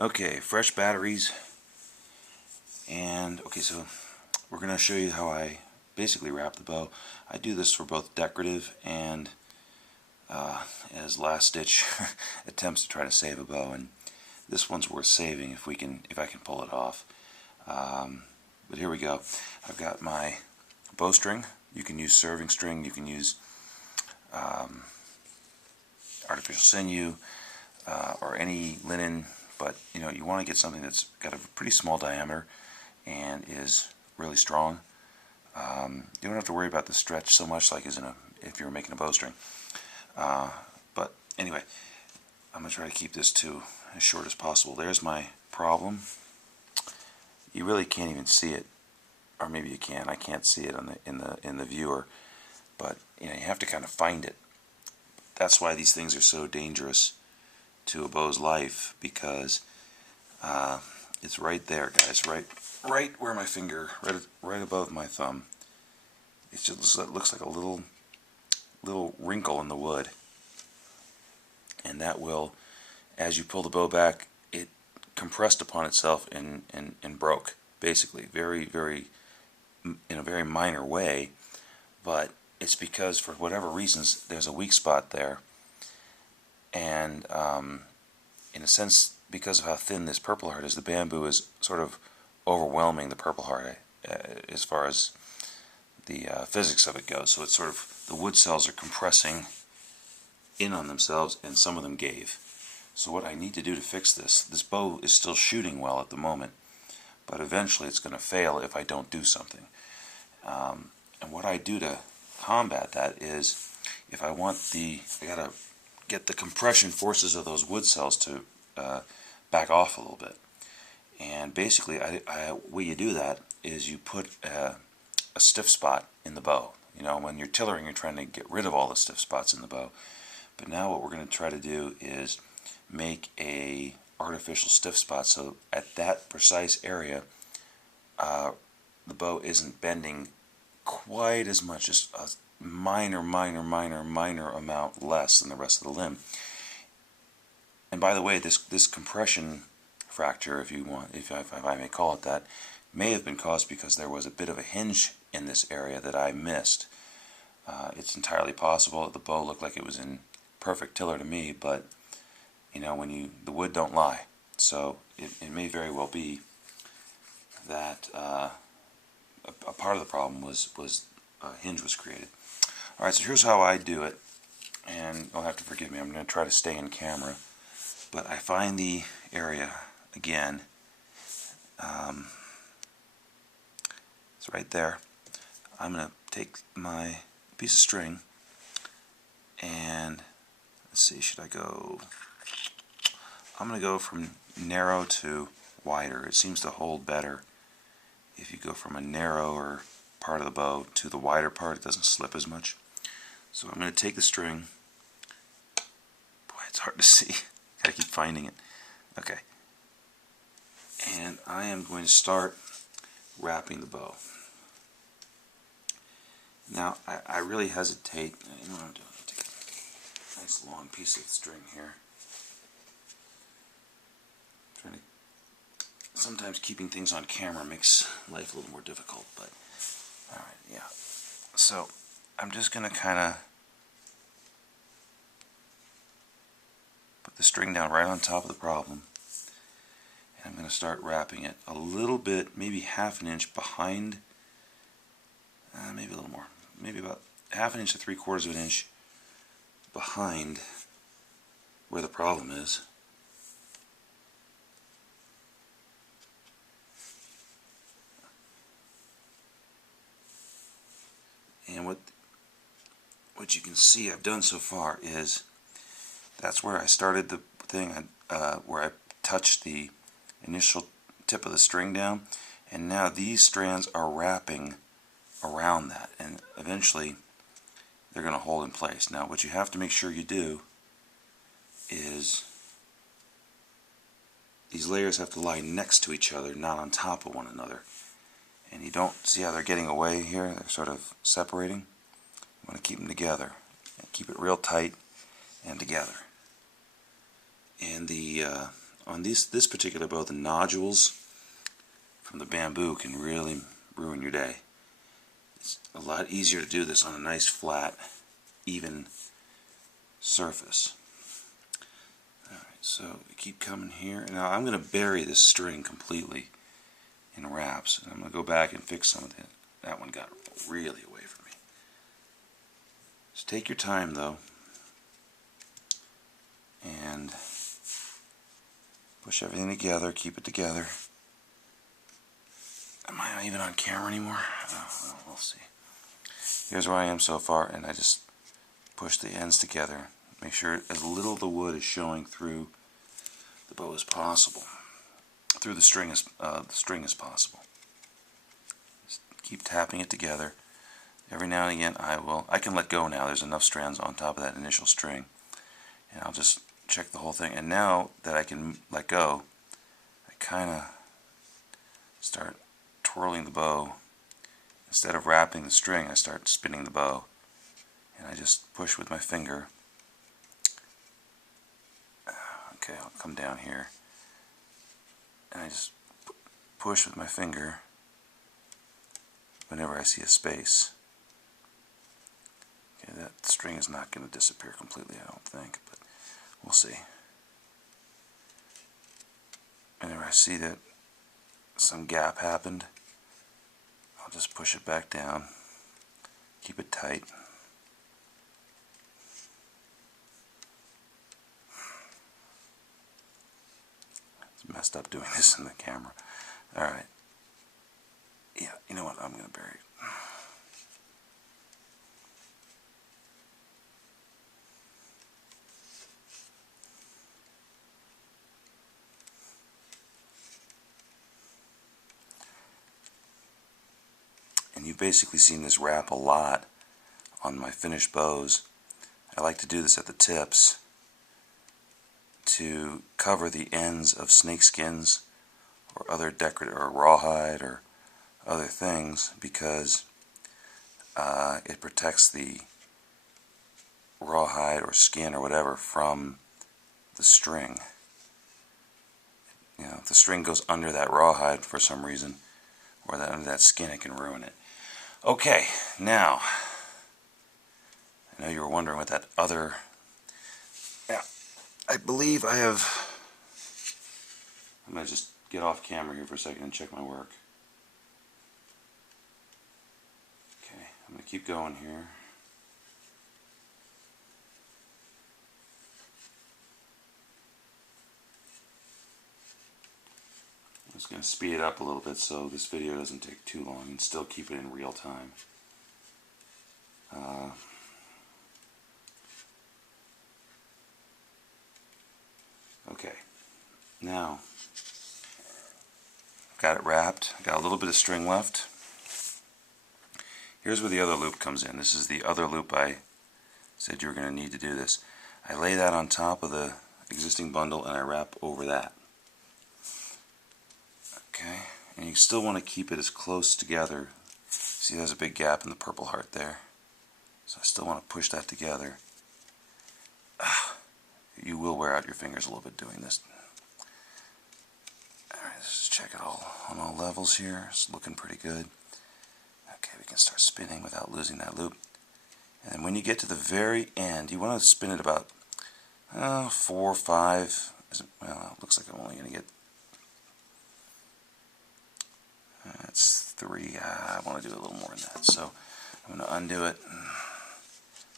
Okay, fresh batteries, and okay, so we're going to show you how I basically wrap the bow. I do this for both decorative and as last-ditch attempts to try to save a bow, and this one's worth saving if I can pull it off. But here we go. I've got my bowstring. You can use serving string. You can use artificial sinew or any linen, but you want to get something that's got a pretty small diameter and is really strong. You don't have to worry about the stretch so much like if you're making a bowstring. But anyway, I'm going to try to keep this to as short as possible. There's my problem. You really can't even see it, or maybe you can. I can't see it in the viewer, but you have to kind of find it. That's why these things are so dangerous to a bow's life, because it's right there, guys, right where my finger, right above my thumb. It looks like a little wrinkle in the wood, and that will, as you pull the bow back, it compressed upon itself and broke, basically, in a very minor way. But it's because, for whatever reasons, there's a weak spot there, and in a sense, because of how thin this purple heart is, the bamboo is sort of overwhelming the purple heart as far as the physics of it goes. So it's sort of, the wood cells are compressing in on themselves, and some of them gave. So what I need to do to fix this bow is still shooting well at the moment, but eventually it's going to fail if I don't do something. And what I do to combat that is, if I gotta get the compression forces of those wood cells to back off a little bit. And basically, way you do that is you put a stiff spot in the bow. When you're tillering, you're trying to get rid of all the stiff spots in the bow. But now what we're going to try to do is make a artificial stiff spot, so at that precise area, the bow isn't bending quite as much, just a minor amount less than the rest of the limb. And by the way, this compression fracture, if I may call it that, may have been caused because there was a bit of a hinge in this area that I missed. It's entirely possible that the bow looked like it was in perfect tiller to me, but the wood don't lie. So it may very well be that a part of the problem was a hinge was created. Alright, so here's how I do it, and you'll have to forgive me, I'm going to try to stay in camera. But I find the area again. It's right there. I'm going to take my piece of string and let's see, I'm going to go from narrow to wider. It seems to hold better if you go from a narrower part of the bow to the wider part. It doesn't slip as much. So I'm going to take the string. Boy, it's hard to see. Gotta keep finding it. Okay. And I am going to start wrapping the bow. Now, I really hesitate. You know what I'm doing? Take a nice long piece of string here. Sometimes keeping things on camera makes life a little more difficult, but alright, yeah. So, I'm just going to kind of put the string down right on top of the problem, and I'm going to start wrapping it a little bit, maybe half an inch behind, maybe a little more, maybe about half an inch to 3/4 of an inch behind where the problem is. And what you can see I've done so far is that's where I started the thing, where I touched the initial tip of the string down, and now these strands are wrapping around that, and eventually they're going to hold in place. Now what you have to make sure you do is these layers have to lie next to each other, not on top of one another. And you don't see how they're getting away here, they're sort of separating. You want to keep them together, and keep it real tight and together. And the on this particular bow, the nodules from the bamboo can really ruin your day. It's a lot easier to do this on a nice flat, even surface. Alright, so we keep coming here. Now I'm going to bury this string completely in wraps. And I'm going to go back and fix some of it. That one got really away from me. Just take your time though, and push everything together, keep it together. Am I even on camera anymore? Oh, we'll see. Here's where I am so far, and I just push the ends together. Make sure as little of the wood is showing through the bow as possible, through the string as possible. Just keep tapping it together. Every now and again, I can let go now. There's enough strands on top of that initial string, and I'll just check the whole thing. And now that I can let go, I kind of start twirling the bow. Instead of wrapping the string, I start spinning the bow, and I just push with my finger. Okay, I'll come down here, and I just push with my finger whenever I see a space. Okay, that string is not going to disappear completely, I don't think, but we'll see. Whenever I see that some gap happened, I'll just push it back down, keep it tight. It's messed up doing this in the camera. Alright. Yeah, you know what? I'm going to bury it. And you've basically seen this wrap a lot on my finished bows. I like to do this at the tips to cover the ends of snakeskins or other decorative, or rawhide or other things, because it protects the rawhide or skin or whatever from the string. You know, if the string goes under that rawhide for some reason, or under that skin, it can ruin it. Okay, now, I know you were wondering what that other, yeah, I believe I have, I'm going to just get off camera here for a second and check my work. Okay, I'm going to keep going here. I'm just going to speed it up a little bit so this video doesn't take too long and still keep it in real time. Okay, now I've got it wrapped. I've got a little bit of string left. Here's where the other loop comes in. This is the other loop I said you were going to need to do this. I lay that on top of the existing bundle and I wrap over that. Okay, and you still want to keep it as close together. See, there's a big gap in the purple heart there. So I still want to push that together. You will wear out your fingers a little bit doing this. Alright, let's just check it all on all levels here. It's looking pretty good. Okay, we can start spinning without losing that loop. And then when you get to the very end, you want to spin it about 4 or 5. Well, it looks like I'm only going to get, that's 3. I want to do a little more than that. So I'm going to undo it, and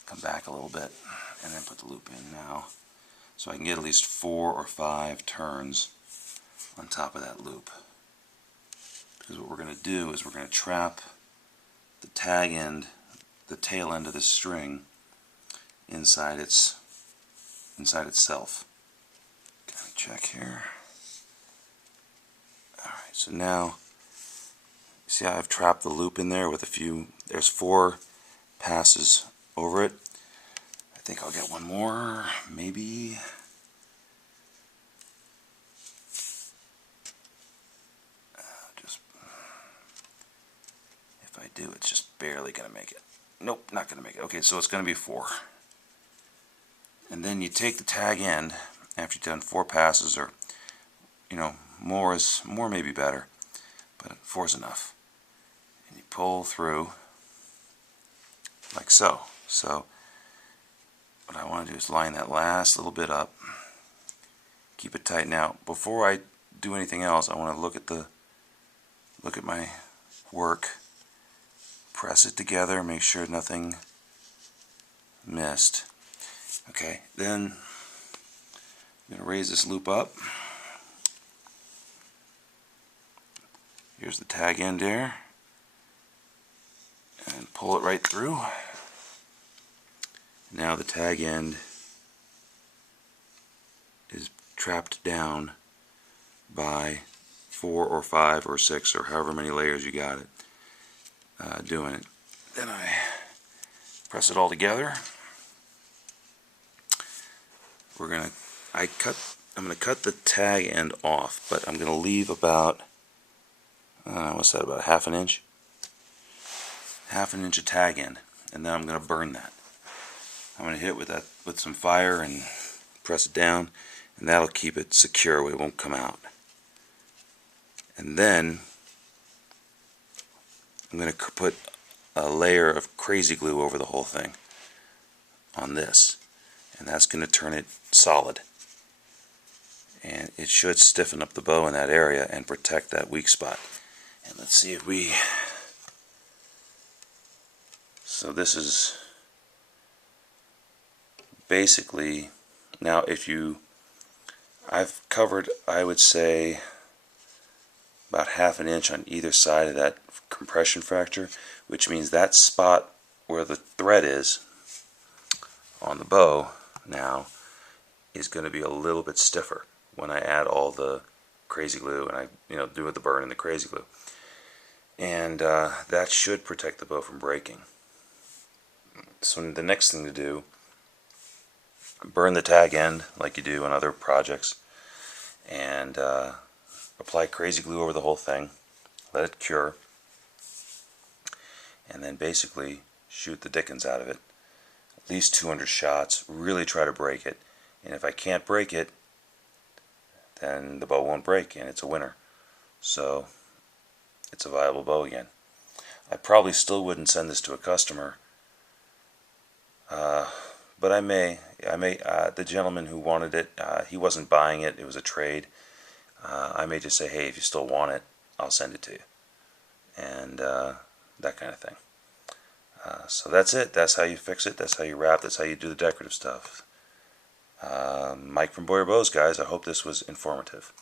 come back a little bit, and then put the loop in now. So I can get at least 4 or 5 turns on top of that loop. Because what we're going to do is we're going to trap the tag end, the tail end of this string inside itself. Okay, check here. Alright, so now see how I've trapped the loop in there with a few, there's 4 passes over it. I think I'll get one more, maybe. Just, if I do, it's just barely going to make it. Nope, not going to make it. Okay, so it's going to be 4. And then you take the tag end, after you've done 4 passes, or you know, more may be better, but 4 is enough. And you pull through like so. So what I want to do is line that last little bit up, keep it tight. Now before I do anything else, I want to look at my work, press it together, make sure nothing missed. Okay, then I'm going to raise this loop up. Here's the tag end there, and pull it right through. Now the tag end is trapped down by 4 or 5 or 6 or however many layers you got it doing it. Then I press it all together. I'm gonna cut the tag end off, but I'm gonna leave about what's that, about half an inch of tag end, and then I'm gonna burn that. I'm gonna hit it with some fire and press it down, and that'll keep it secure. It won't come out. And then I'm going to put a layer of crazy glue over the whole thing on this, and that's going to turn it solid, and it should stiffen up the bow in that area and protect that weak spot. And let's see if we, so this is basically, now I've covered, I would say, about half an inch on either side of that compression fracture, which means that spot where the thread is on the bow now is going to be a little bit stiffer when I add all the crazy glue and I do with the burn and the crazy glue, and that should protect the bow from breaking. So the next thing to do, burn the tag end like you do on other projects, and apply crazy glue over the whole thing, let it cure, and then basically shoot the dickens out of it. At least 200 shots, really try to break it, and if I can't break it, then the bow won't break and it's a winner. So it's a viable bow again. I probably still wouldn't send this to a customer, but I may, the gentleman who wanted it, he wasn't buying it, it was a trade. I may just say, hey, if you still want it, I'll send it to you, and that kind of thing. So that's it. That's how you fix it. That's how you wrap. That's how you do the decorative stuff. Mike from Boyer Bows, guys. I hope this was informative.